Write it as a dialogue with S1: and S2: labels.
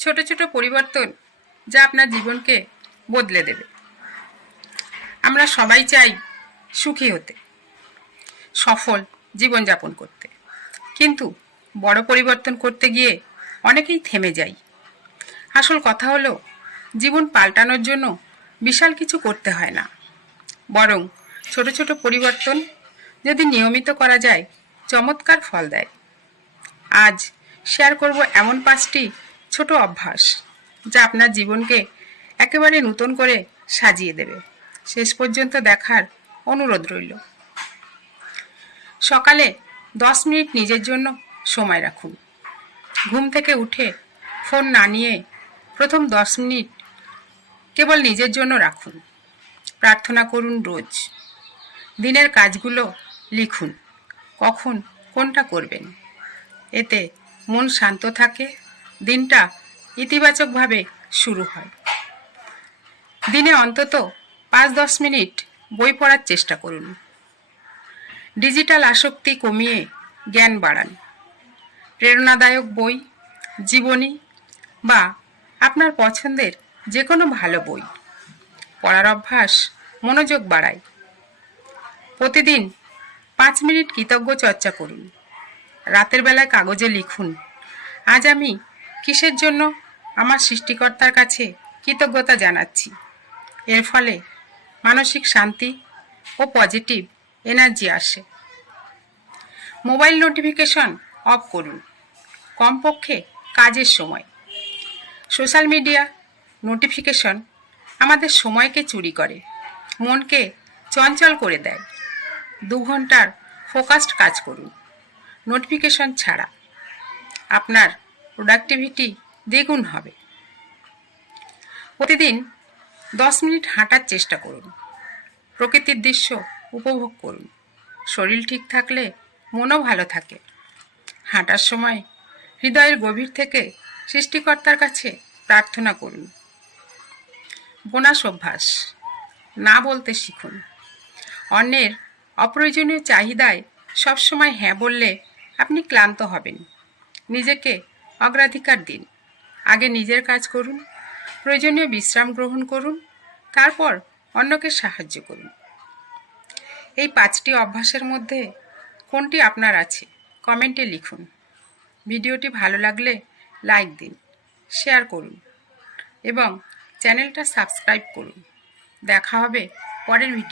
S1: ছোট ছোট পরিবর্তন যা আপনার জীবনকে বদলে দেবে। আমরা সবাই চাই সুখী হতে, সফল জীবনযাপন করতে। কিন্তু বড় পরিবর্তন করতে গিয়ে অনেকেই থেমে যাই আসল কথা হলো, জীবন পাল্টানোর জন্য বিশাল কিছু করতে হয় না। বরং ছোট ছোট পরিবর্তন যদি নিয়মিত করা যায়, চমৎকার ফল দেয়। আজ শেয়ার করব এমন পাঁচটি ছোট অভ্যাস, যা আপনার জীবনকে একেবারে নতুন করে সাজিয়ে দেবে। শেষ পর্যন্ত দেখার অনুরোধ রইল। সকালে দশ মিনিট নিজের জন্য সময় রাখুন। ঘুম থেকে উঠে ফোন না নিয়ে প্রথম দশ মিনিট কেবল নিজের জন্য রাখুন। প্রার্থনা করুন রোজ। দিনের কাজগুলো লিখুন। কখন কোনটা করবেন? এতে মন শান্ত থাকে দিনটা ইতিবাচকভাবে শুরু হয়। দিনে অন্তত পাঁচ দশ মিনিট বই পড়ার চেষ্টা করুন। ডিজিটাল আসক্তি কমিয়ে জ্ঞান বাড়ান। প্রেরণাদায়ক বই, জীবনী বা আপনার পছন্দের যে কোনো ভালো বই। পড়ার অভ্যাস মনোযোগ বাড়ায়। প্রতিদিন পাঁচ মিনিট কৃতজ্ঞ চর্চা করুন। রাতের বেলায় কাগজে লিখুন, আজ আমি কিসের জন্য? আমার সৃষ্টিকর্তার কাছে কৃতজ্ঞতা জানাচ্ছি। এর ফলে মানসিক শান্তি ও পজিটিভ এনার্জি আসে। মোবাইল নোটিফিকেশন অফ করুন। কমপক্ষে কাজের সময়। সোশ্যাল মিডিয়া নোটিফিকেশন আমাদের সময়কে চুরি করে, মনকে চঞ্চল করে দেয়। দু ঘণ্টার ফোকাসড কাজ করুন। নোটিফিকেশন ছাড়া আপনার প্রোডাক্টিভিটি দ্বিগুণ হবে। প্রতিদিন দশ মিনিট হাঁটার চেষ্টা করুন। প্রকৃতির দৃশ্য উপভোগ করুন। শরীর ঠিক থাকলে মনও ভালো থাকে। হাঁটার সময় হৃদয়ের গভীর থেকে সৃষ্টিকর্তার কাছে প্রার্থনা করুন। বোনাস অভ্যাস, না বলতে শিখুন। অন্যের অপ্রয়োজনীয় চাহিদায় সবসময় হ্যাঁ বললে আপনি ক্লান্ত হবেন। নিজেকে অগ্রাধিকার দিন। আগে নিজের কাজ করুন, প্রয়োজনীয় বিশ্রাম গ্রহণ করুন, তারপর অন্যকে সাহায্য করুন। এই পাঁচটি অভ্যাসের মধ্যে কোনটি আপনার আছে? কমেন্টে লিখুন। ভিডিওটি ভালো লাগলে লাইক দিন, শেয়ার করুন এবং চ্যানেলটা সাবস্ক্রাইব করুন। দেখা হবে পরের ভিডিও